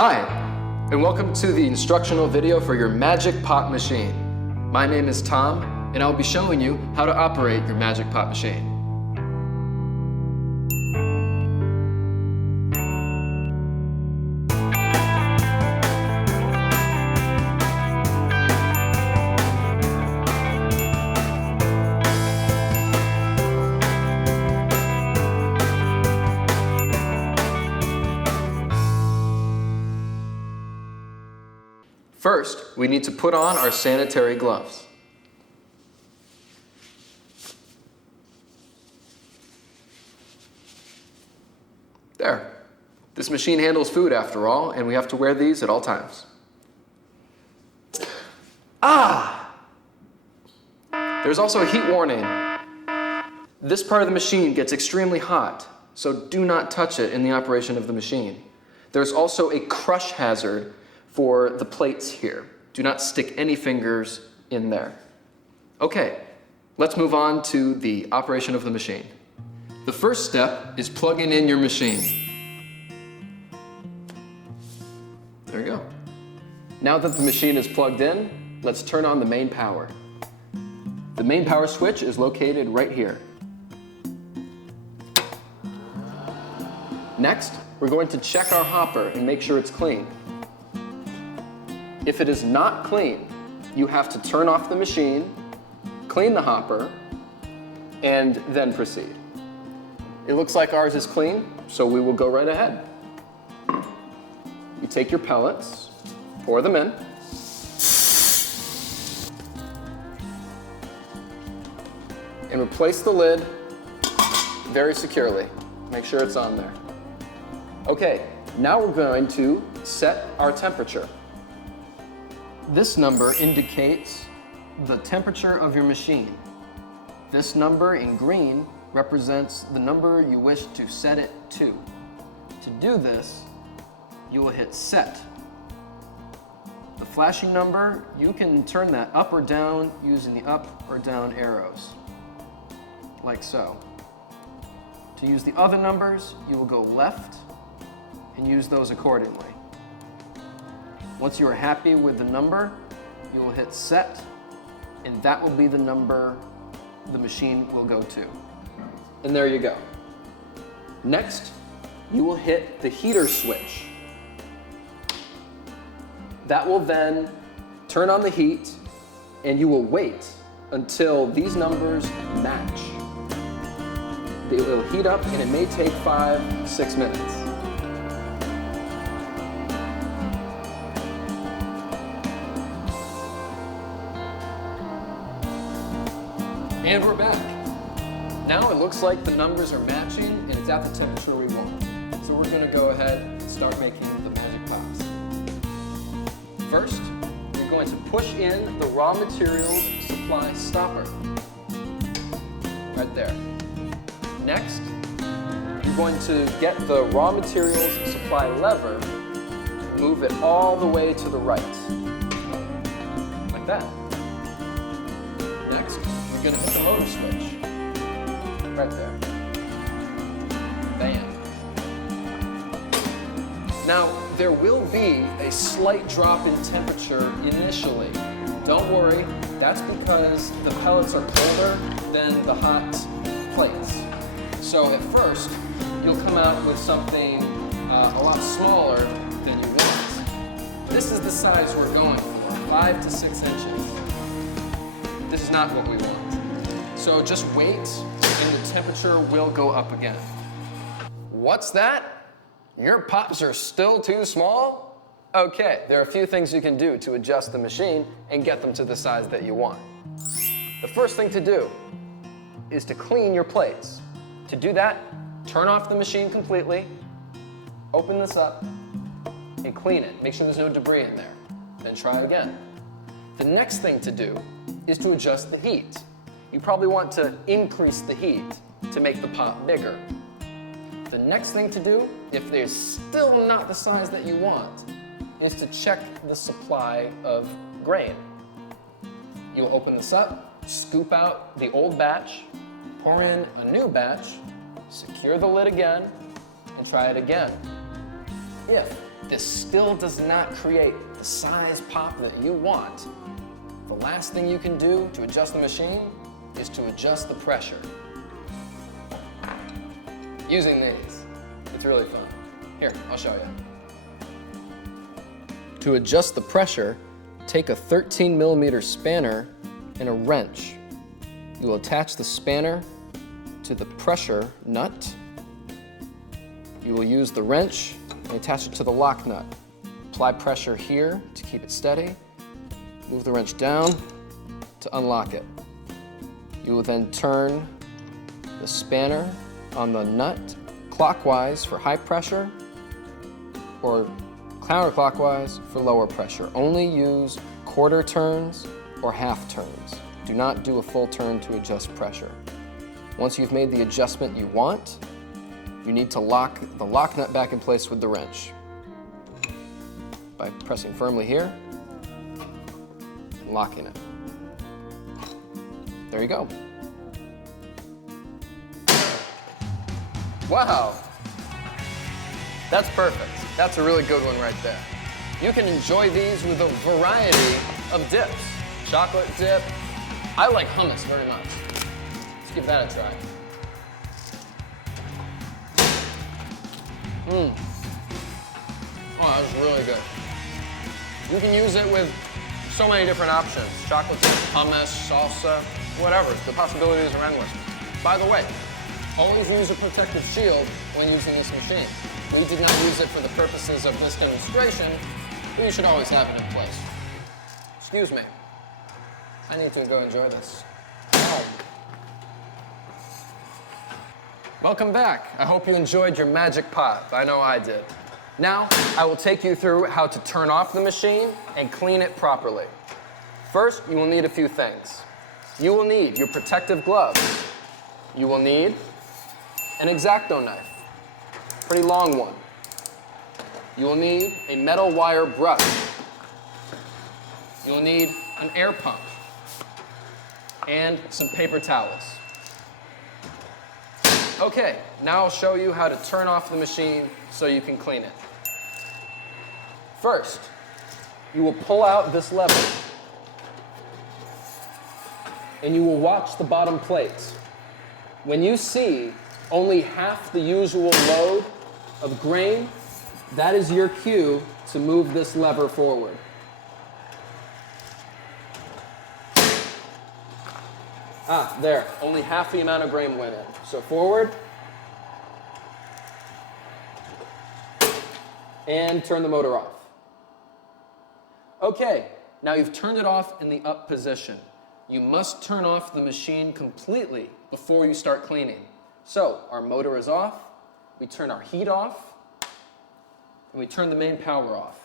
Hi, and welcome to the instructional video for your Magic Pop machine. My name is Tom, and I'll be showing you how to operate your Magic Pop machine. First, we need to put on our sanitary gloves. There. This machine handles food after all, and we have to wear these at all times. There's also a heat warning. This part of the machine gets extremely hot, so do not touch it in the operation of the machine. There's also a crush hazard for the plates here. Do not stick any fingers in there. Okay, let's move on to the operation of the machine. The first step is plugging in your machine. There you go. Now that the machine is plugged in, let's turn on the main power. The main power switch is located right here. Next, we're going to check our hopper and make sure it's clean. If it is not clean, you have to turn off the machine, clean the hopper, and then proceed. It looks like ours is clean, so we will go right ahead. You take your pellets, pour them in, and replace the lid very securely. Make sure it's on there. Okay, now we're going to set our temperature. This number indicates the temperature of your machine. This number in green represents the number you wish to set it to. To do this, you will hit set. The flashing number, you can turn that up or down using the up or down arrows, like so. To use the other numbers, you will go left and use those accordingly. Once you are happy with the number, you will hit set, and that will be the number the machine will go to. And there you go. Next, you will hit the heater switch. That will then turn on the heat, and you will wait until these numbers match. They will heat up, and it may take 5-6 minutes. And we're back. Now it looks like the numbers are matching and it's at the temperature we want. So we're going to go ahead and start making the Magic Pops. First, we're going to push in the raw materials supply stopper. Right there. Next, you're going to get the raw materials supply lever and move it all the way to the right. Like that. Next, you're going to hit the motor switch. Right there. Bam. Now, there will be a slight drop in temperature initially. Don't worry, that's because the pellets are colder than the hot plates. So at first, you'll come out with something a lot smaller than you want. This is the size we're going for, 5 to 6 inches. This is not what we want. So just wait, and the temperature will go up again. What's that? Your pops are still too small? Okay, there are a few things you can do to adjust the machine and get them to the size that you want. The first thing to do is to clean your plates. To do that, turn off the machine completely, open this up, and clean it. Make sure there's no debris in there. Then try it again. The next thing to do is to adjust the heat. You probably want to increase the heat to make the pop bigger. The next thing to do, if there's still not the size that you want, is to check the supply of grain. You'll open this up, scoop out the old batch, pour in a new batch, secure the lid again, and try it again. If this still does not create the size pop that you want, the last thing you can do to adjust the machine is to adjust the pressure. Using these, it's really fun. Here, I'll show you. To adjust the pressure, take a 13mm spanner and a wrench. You will attach the spanner to the pressure nut. You will use the wrench and attach it to the lock nut. Apply pressure here to keep it steady. Move the wrench down to unlock it. You will then turn the spanner on the nut clockwise for high pressure or counterclockwise for lower pressure. Only use quarter turns or half turns. Do not do a full turn to adjust pressure. Once you've made the adjustment you want, you need to lock the lock nut back in place with the wrench by pressing firmly here and locking it. There you go. Wow, that's perfect. That's a really good one right there. You can enjoy these with a variety of dips. Chocolate dip. I like hummus very much. Let's give that a try. Oh, that was really good. You can use it with so many different options. Chocolate dip, hummus, salsa, whatever. The possibilities are endless. By the way, always use a protective shield when using this machine. We did not use it for the purposes of this demonstration, but you should always have it in place. Excuse me. I need to go enjoy this. Oh. Welcome back. I hope you enjoyed your magic pot. I know I did. Now, I will take you through how to turn off the machine and clean it properly. First, you will need a few things. You will need your protective gloves. You will need an X-Acto knife, pretty long one. You will need a metal wire brush. You will need an air pump and some paper towels. Okay, now I'll show you how to turn off the machine so you can clean it. First, you will pull out this lever and you will watch the bottom plates. When you see only half the usual load of grain, that is your cue to move this lever forward. There, only half the amount of grain went in. So forward, and turn the motor off. Okay, now you've turned it off in the up position. You must turn off the machine completely before you start cleaning. So, our motor is off, we turn our heat off, and we turn the main power off.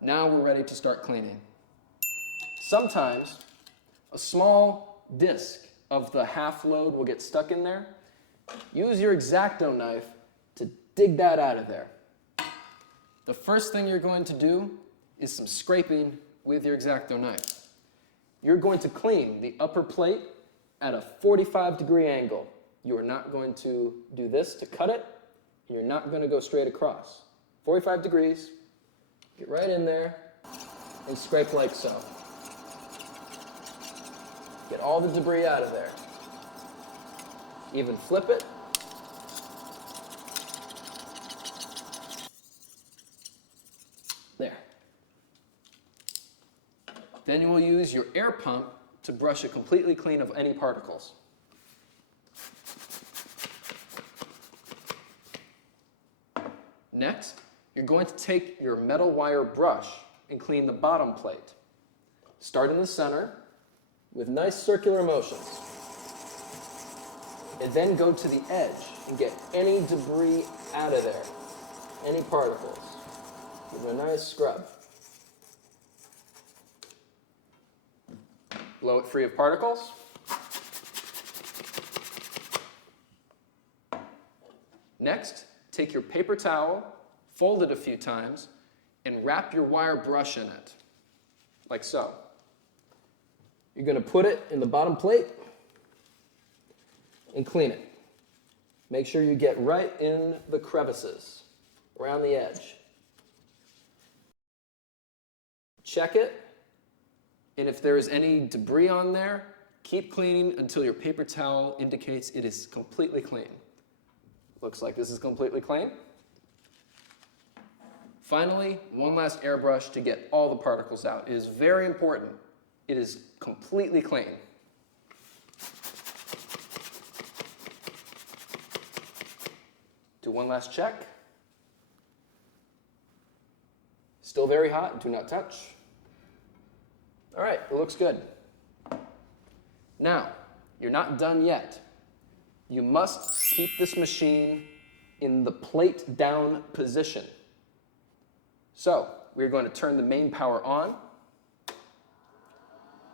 Now we're ready to start cleaning. Sometimes, a small disc of the half load will get stuck in there. Use your X-Acto knife to dig that out of there. The first thing you're going to do is some scraping with your X-Acto knife. You're going to clean the upper plate at a 45-degree angle. You are not going to do this to cut it, and you're not going to go straight across. 45 degrees, get right in there, and scrape like so. Get all the debris out of there. Even flip it. There. Then you will use your air pump to brush it completely clean of any particles. Next, you're going to take your metal wire brush and clean the bottom plate. Start in the center with nice circular motions. And then go to the edge and get any debris out of there, any particles. Give it a nice scrub. Blow it free of particles. Next, take your paper towel, fold it a few times, and wrap your wire brush in it, like so. You're going to put it in the bottom plate and clean it. Make sure you get right in the crevices, around the edge. Check it, and if there is any debris on there, keep cleaning until your paper towel indicates it is completely clean. Looks like this is completely clean. Finally, one last airbrush to get all the particles out. It is very important. It is completely clean. Do one last check. Still very hot, do not touch. All right, it looks good. Now, you're not done yet. You must keep this machine in the plate down position. So, we're going to turn the main power on,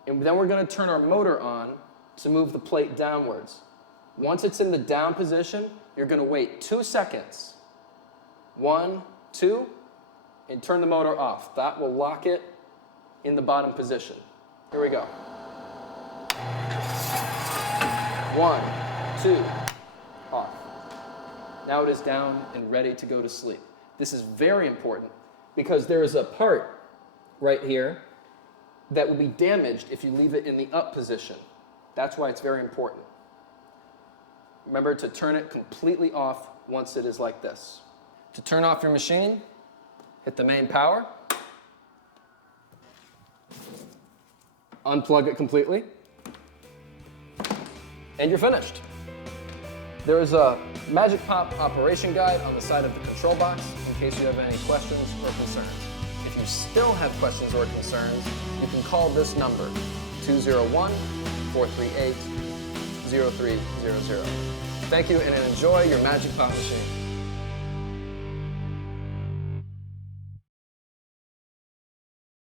and then we're going to turn our motor on to move the plate downwards. Once it's in the down position, you're going to wait 2 seconds. 1, 2, and turn the motor off. That will lock it in the bottom position. Here we go. 1, 2, off. Now it is down and ready to go to sleep. This is very important because there is a part right here that will be damaged if you leave it in the up position. That's why it's very important. Remember to turn it completely off once it is like this. To turn off your machine, hit the main power, unplug it completely, and you're finished. There is a Magic Pop operation guide on the side of the control box in case you have any questions or concerns. If you still have questions or concerns, you can call this number, 201-438-0300. Thank you and enjoy your Magic Pop machine.